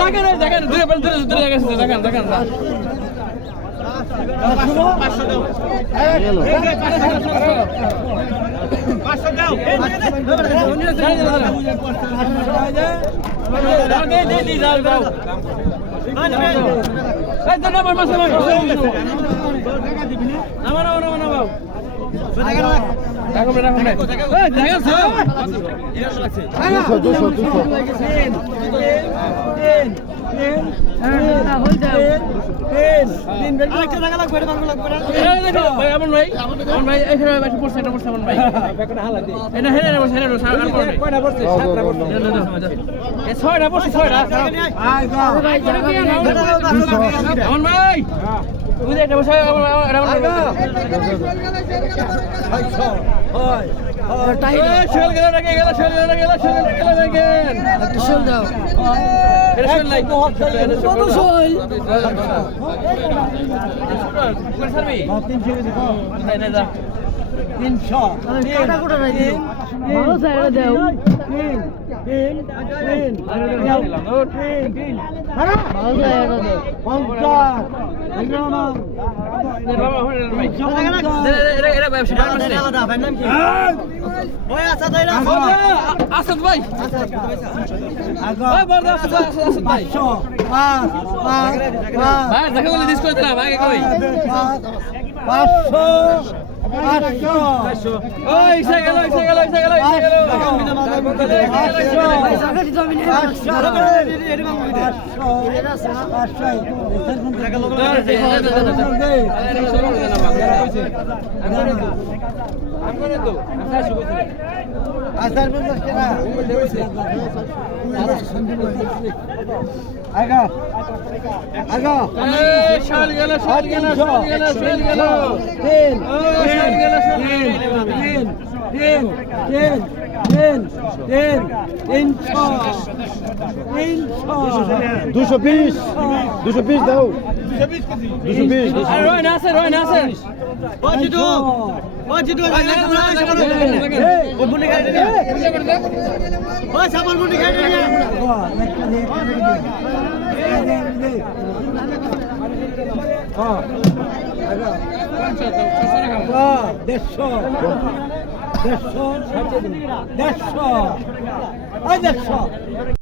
দেখেন দেখেন দেখেন দেখেন ছয়টা পড়ছে ছয়টা ভাই বুঝে এটা বসে এটা শুয়েল গেল নাকি গেল শুয়েল গেল গেল শুয়েল গেল নাকি এটা শুয়েল নাই কত শুয়েল কোন সার্ভি নাই নাই যা আসাদ ভাই আসাদ ভাই ভাই দেখা বলে ডিসকাউন্ট দিলাম আগে কই ওই ইসে শাল গেল শাল গেল শাল গেল শাল গেল। শাল গেল দুশো বিশ দুশো বিশ দাও। দুশো বিশ আর রয় না আছে। রয় না আছে দেড়শো। দেড়শো দেড়শো।